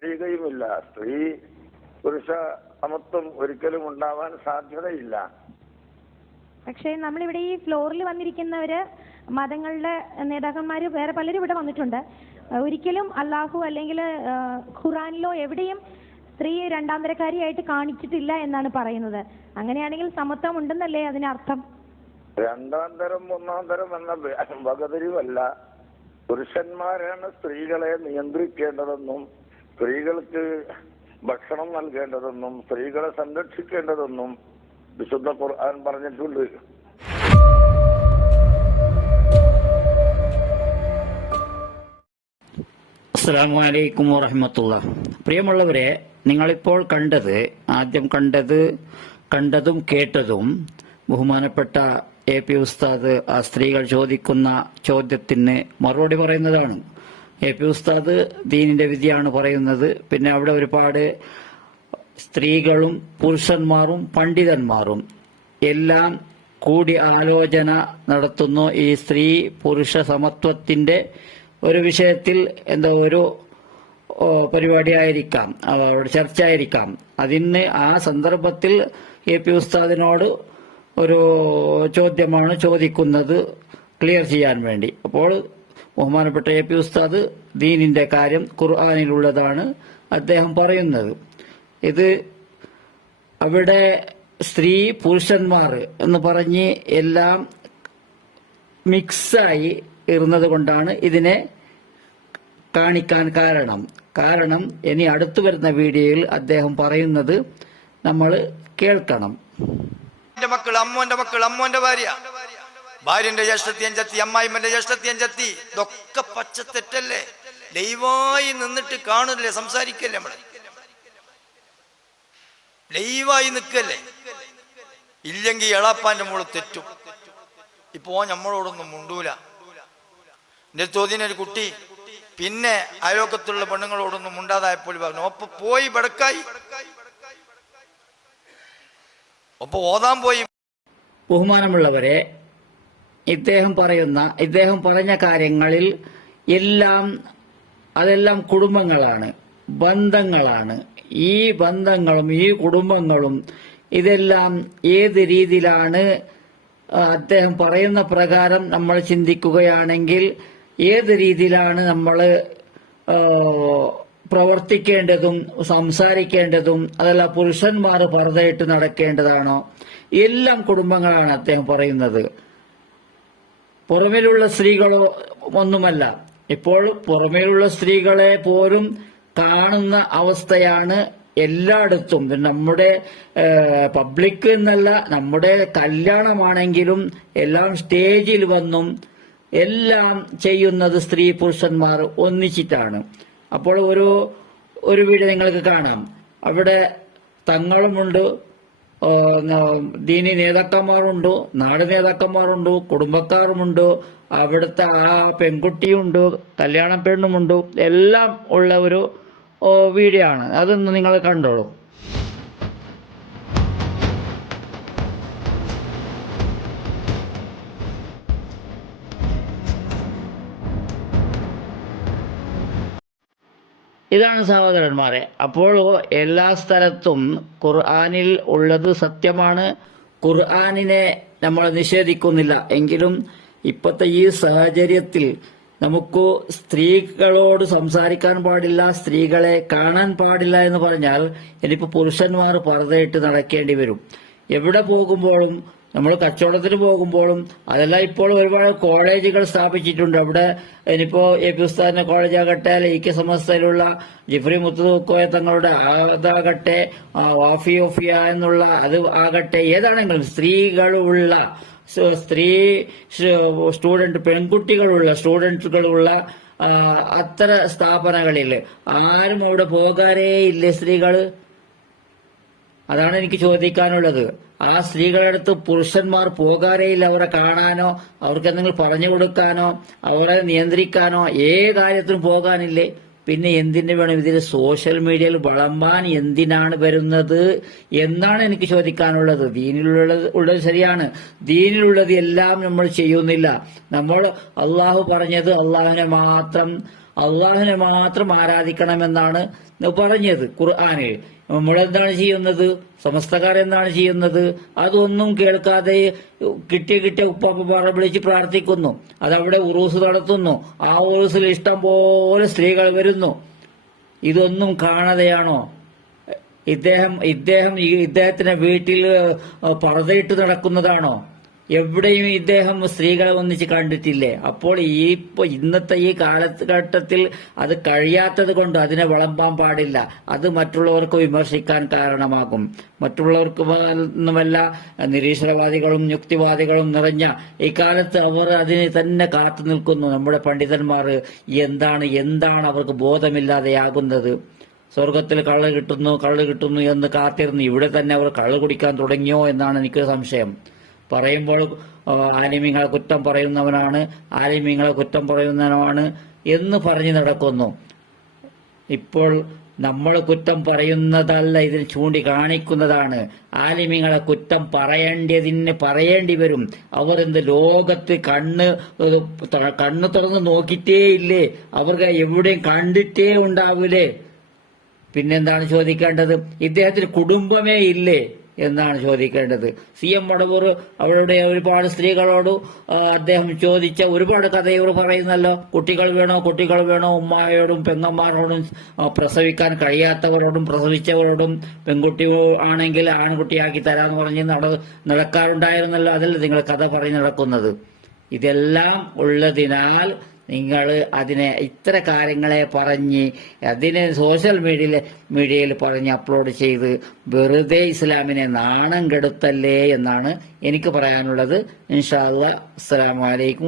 കഴിയുകയുമില്ല. സ്ത്രീ പുരുഷ സമത്വം ഒരിക്കലും ഉണ്ടാവാൻ സാധ്യതയില്ല. പക്ഷേ നമ്മളിവിടെ ഈ ഫ്ലോറിൽ വന്നിരിക്കുന്നവര് മതങ്ങളുടെ നേതാക്കന്മാര് വേറെ പലരും ഇവിടെ വന്നിട്ടുണ്ട്. ഒരിക്കലും അള്ളാഹു അല്ലെങ്കിൽ ഖുറാനിലോ എവിടെയും സ്ത്രീ രണ്ടാം തരക്കാരിയായിട്ട് കാണിച്ചിട്ടില്ല എന്നാണ് പറയുന്നത്. അങ്ങനെയാണെങ്കിൽ സമത്വം ഉണ്ടെന്നല്ലേ അതിനർത്ഥം രണ്ടാം തരം ഒന്നാം തരം എന്ന വകതിരിവല്ല. പുരുഷന്മാരാണ് സ്ത്രീകളെ നിയന്ത്രിക്കേണ്ടതെന്നും സ്ത്രീകൾക്ക് ഭക്ഷണം നൽകേണ്ടതെന്നും സ്ത്രീകളെ സംരക്ഷിക്കേണ്ടതെന്നും വിശുദ്ധ ഖുർആൻ പറഞ്ഞിട്ടുണ്ട്. അസ്സാമലൈക്കും വറഹമത്തുള്ള പ്രിയമുള്ളവരെ നിങ്ങളിപ്പോൾ കണ്ടത് ആദ്യം കണ്ടത് കണ്ടതും കേട്ടതും ബഹുമാനപ്പെട്ട എ പി ഉസ്താദ് ആ സ്ത്രീകൾ ചോദിക്കുന്ന ചോദ്യത്തിന് മറുപടി പറയുന്നതാണ്. എ പി ഉസ്താദ് ദീനിന്റെ വിധിയാണ് പറയുന്നത്. പിന്നെ അവിടെ ഒരുപാട് സ്ത്രീകളും പുരുഷന്മാരും പണ്ഡിതന്മാരും എല്ലാം കൂടി ആലോചന നടത്തുന്നു ഈ സ്ത്രീ പുരുഷ സമത്വത്തിന്റെ ഒരു വിഷയത്തിൽ എന്താ ഒരു പരിപാടിയായിരിക്കാം അവിടെ ചർച്ച ആയിരിക്കാം അതിന് ആ സന്ദർഭത്തിൽ എ പി ഉസ്താദിനോട് ഒരു ചോദ്യമാണ് ചോദിക്കുന്നത് ക്ലിയർ ചെയ്യാൻ വേണ്ടി. അപ്പോൾ ബഹുമാനപ്പെട്ട എ പി ഉസ്താദ് ദീനിന്റെ കാര്യം ഖുർആാനിലുള്ളതാണ് അദ്ദേഹം പറയുന്നത്. ഇത് അവിടെ സ്ത്രീ പുരുഷന്മാർ എന്ന് പറഞ്ഞ് എല്ലാം മിക്സായി ഇരുന്നത് കൊണ്ടാണ് ഇതിനെ കാണിക്കാൻ കാരണം. കാരണം ഇനി അടുത്തു വരുന്ന വീഡിയോയിൽ അദ്ദേഹം പറയുന്നത് നമ്മൾ കേൾക്കണം. മക്കൾ അമ്മോന്റെ മക്കൾ അമ്മോന്റെ ഭാര്യ. ഭാര്യന്റെ ജ്യേഷ്ഠത്തി അഞ്ചത്തി അമ്മായിമ്മന്റെ ജ്യേഷ്ഠത്തി അഞ്ചത്തി ഇതൊക്കെ പച്ച തെറ്റല്ലേ ലൈവായി നിന്നിട്ട് കാണുന്നില്ലേ? സംസാരിക്കല്ലേ നമ്മളെ? ലൈവായി നിൽക്കല്ലേ? ഇല്ലെങ്കിൽ എളാപ്പാന്റെ മോൾ തെറ്റും. ഇപ്പോ നമ്മളോടൊന്നും മുണ്ടൂല. എന്റെ ചോദ്യം ഒരു കുട്ടി പിന്നെ അയലോക്കത്തുള്ള പെണ്ണുങ്ങളോടൊന്നും മുണ്ടാതായപ്പോൾ പറഞ്ഞു ഒപ്പ പോയി ബടക്കായി. ഒപ്പ ഓതാൻ പോയി. ബഹുമാനമുള്ളവരെ ഇദ്ദേഹം പറയുന്ന ഇദ്ദേഹം പറഞ്ഞ കാര്യങ്ങളിൽ എല്ലാം അതെല്ലാം കുടുംബങ്ങളാണ് ബന്ധങ്ങളാണ്. ഈ ബന്ധങ്ങളും ഈ കുടുംബങ്ങളും ഇതെല്ലാം ഏത് രീതിയിലാണ് അദ്ദേഹം പറയുന്ന പ്രകാരം നമ്മൾ ചിന്തിക്കുകയാണെങ്കിൽ ഏത് രീതിയിലാണ് നമ്മൾ പ്രവർത്തിക്കേണ്ടതും സംസാരിക്കേണ്ടതും അതല്ല പുരുഷന്മാർ പറതയിട്ട് നടക്കേണ്ടതാണോ? എല്ലാം കുടുംബങ്ങളാണ് അദ്ദേഹം പറയുന്നത്. പുറമേലുള്ള സ്ത്രീകളോ ഒന്നുമല്ല. ഇപ്പോൾ പുറമേലുള്ള സ്ത്രീകളെ പോലും കാണുന്ന അവസ്ഥയാണ് എല്ലായിടത്തും. നമ്മുടെ പബ്ലിക് എന്നല്ല നമ്മുടെ കല്യാണമാണെങ്കിലും എല്ലാം സ്റ്റേജിൽ വന്നും എല്ലാം ചെയ്യുന്നത് സ്ത്രീ പുരുഷന്മാർ ഒന്നിച്ചിട്ടാണ്. അപ്പോൾ ഒരു ഒരു വീട് നിങ്ങൾക്ക് കാണാം. അവിടെ തങ്ങളുമുണ്ട് ദീനി നേതാക്കന്മാരുണ്ട് നാട് നേതാക്കന്മാരുണ്ട് കുടുംബക്കാരുമുണ്ട് അവിടുത്തെ ആ പെൺകുട്ടിയുണ്ട് കല്യാണ പെണ്ണുമുണ്ട് എല്ലാം ഉള്ള ഒരു വീഡിയോ ആണ്. അതൊന്ന് നിങ്ങൾ കണ്ടോളൂ. ഇതാണ് സഹോദരന്മാരെ അപ്പോൾ എല്ലാ സ്ഥലത്തും ഖുർആാനിൽ ഉള്ളത് സത്യമാണ്. ഖുർആാനിനെ നമ്മൾ നിഷേധിക്കുന്നില്ല. എങ്കിലും ഇപ്പോഴത്തെ ഈ സാഹചര്യത്തിൽ നമുക്ക് സ്ത്രീകളോട് സംസാരിക്കാൻ പാടില്ല സ്ത്രീകളെ കാണാൻ പാടില്ല എന്ന് പറഞ്ഞാൽ ഇനിയിപ്പോൾ പുരുഷന്മാർ പറതയിട്ട് നടക്കേണ്ടി വരും. എവിടെ പോകുമ്പോഴും നമ്മൾ കച്ചവടത്തിന് പോകുമ്പോഴും അതെല്ലാം ഇപ്പോൾ ഒരുപാട് കോളേജുകൾ സ്ഥാപിച്ചിട്ടുണ്ട്. അവിടെ ഇനിയിപ്പോ എ പി ഉസ്താദിന്റെ കോളേജ് ആകട്ടെ അല്ലെ ഇ കെ സമസ്തയിലുള്ള ജിഫ്രി മുത്തുക്കോയ തങ്ങളുടെ അതാകട്ടെ ഓഫി ഓഫിയ എന്നുള്ള അത് ആകട്ടെ ഏതാണെങ്കിലും സ്ത്രീകളുള്ള സ്ത്രീ സ്റ്റുഡന്റ് പെൺകുട്ടികളുള്ള സ്റ്റുഡന്റുകളുള്ള അത്തര അത്തരം സ്ഥാപനങ്ങളിൽ ആരും അവിടെ പോകാറേ ഇല്ലേ സ്ത്രീകൾ. അതാണ് എനിക്ക് ചോദിക്കാനുള്ളത്. ആ സ്ത്രീകളുടെ അടുത്ത് പുരുഷന്മാർ പോകാറേയില്ല അവരെ കാണാനോ അവർക്ക് എന്തെങ്കിലും പറഞ്ഞു കൊടുക്കാനോ അവരെ നിയന്ത്രിക്കാനോ ഏ കാര്യത്തിനും പോകാനില്ലേ? പിന്നെ എന്തിനു വേണം? ഇതിൽ സോഷ്യൽ മീഡിയയിൽ വളമ്പാൻ എന്തിനാണ് വരുന്നത് എന്നാണ് എനിക്ക് ചോദിക്കാനുള്ളത്. ദീനിലുള്ളത് ഉള്ളത് ശരിയാണ്. ദീനിലുള്ളത് എല്ലാം നമ്മൾ ചെയ്യുന്നില്ല. നമ്മൾ അള്ളാഹു പറഞ്ഞത് അള്ളാഹുവിനെ മാത്രം അള്ളാഹിനെ മാത്രം ആരാധിക്കണമെന്നാണ് പറഞ്ഞത് ഖുർആാനിൽ. നമ്മളെന്താണ് ചെയ്യുന്നത്? സമസ്തകാർ എന്താണ് ചെയ്യുന്നത്? അതൊന്നും കേൾക്കാതെ കിട്ടിയ കിട്ടിയ ഉപ്പാപ്പ വിളിച്ച് പ്രാർത്ഥിക്കുന്നു. അതവിടെ ഉറൂസ് നടത്തുന്നു. ആ ഉറൂസിൽ ഇഷ്ടം പോലെ സ്ത്രീകൾ വരുന്നു. ഇതൊന്നും കാണാതെയാണോ? ഇദ്ദേഹം ഇദ്ദേഹം ഇദ്ദേഹത്തിന്റെ വീട്ടിൽ പറതയിട്ട് നടക്കുന്നതാണോ? എവിടെയും ഇദ്ദേഹം സ്ത്രീകളെ ഒന്നിച്ച് കണ്ടിട്ടില്ലേ? അപ്പോൾ ഈ ഇപ്പൊ ഇന്നത്തെ ഈ കാലഘട്ടത്തിൽ അത് കഴിയാത്തത് കൊണ്ട് അതിനെ വളമ്പാൻ പാടില്ല. അത് മറ്റുള്ളവർക്ക് വിമർശിക്കാൻ കാരണമാകും. മറ്റുള്ളവർക്ക് ഒന്നുമല്ല നിരീശ്വരവാദികളും യുക്തിവാദികളും നിറഞ്ഞ ഈ കാലത്ത് അവർ അതിനെ തന്നെ കാത്തു നിൽക്കുന്നു. നമ്മുടെ പണ്ഡിതന്മാർ എന്താണ് എന്താണ് അവർക്ക് ബോധമില്ലാതെയാകുന്നത്? സ്വർഗത്തിൽ കള്ള് കിട്ടുന്നു കള്ള് കിട്ടുന്നു എന്ന് കാത്തിരുന്നു ഇവിടെ തന്നെ അവർ കള്ള് കുടിക്കാൻ തുടങ്ങിയോ എന്നാണ് എനിക്ക് സംശയം. പറയുമ്പോൾ ആലിമിങ്ങളെ കുറ്റം പറയുന്നവനാണ് ആലിമീങ്ങളെ കുറ്റം പറയുന്നവനാണ് എന്ന് പറഞ്ഞു നടക്കുന്നു. ഇപ്പോൾ നമ്മൾ കുറ്റം പറയുന്നതല്ല ഇതിന് ചൂണ്ടിക്കാണിക്കുന്നതാണ്. ആലിമ്യങ്ങളെ കുറ്റം പറയേണ്ടതിന് പറയേണ്ടി വരും. അവർ എന്ത് ലോകത്ത് കണ്ണ് കണ്ണ് തുറന്ന് നോക്കിയിട്ടേ ഇല്ലേ അവർക്ക് എവിടെയും കണ്ടിട്ടേ ഉണ്ടാവൂലേ പിന്നെന്താണ് ചോദിക്കേണ്ടത്? ഇദ്ദേഹത്തിന് കുടുംബമേ ഇല്ലേ? എന്നാണ് ചോദിക്കേണ്ടത്. സി എം വടവൂർ അവരുടെ ഒരുപാട് സ്ത്രീകളോട് അദ്ദേഹം ചോദിച്ച ഒരുപാട് കഥ ഇവർ പറയുന്നല്ലോ. കുട്ടികൾ വേണോ കുട്ടികൾ വേണോ ഉമ്മായോടും പെങ്ങന്മാരോടും പ്രസവിക്കാൻ കഴിയാത്തവരോടും പ്രസവിച്ചവരോടും പെൺകുട്ടി ആണെങ്കിൽ ആൺകുട്ടിയാക്കി തരാന്ന് പറഞ്ഞ് നട നടക്കാറുണ്ടായിരുന്നല്ലോ. അതല്ല നിങ്ങൾ കഥ പറഞ്ഞു നടക്കുന്നത്. ഇതെല്ലാം ഉള്ളതിനാൽ നിങ്ങൾ അതിനെ ഇത്ര കാര്യങ്ങളെ പറഞ്ഞ് അതിനെ സോഷ്യൽ മീഡിയയിൽ മീഡിയയിൽ പറഞ്ഞ് അപ്ലോഡ് ചെയ്ത് വെറുതെ ഇസ്ലാമിനെ നാണം കെടുത്തല്ലേ എന്നാണ് എനിക്ക് പറയാനുള്ളത്. ഇൻഷാ അല്ലാ അസ്സലാമു അലൈക്കും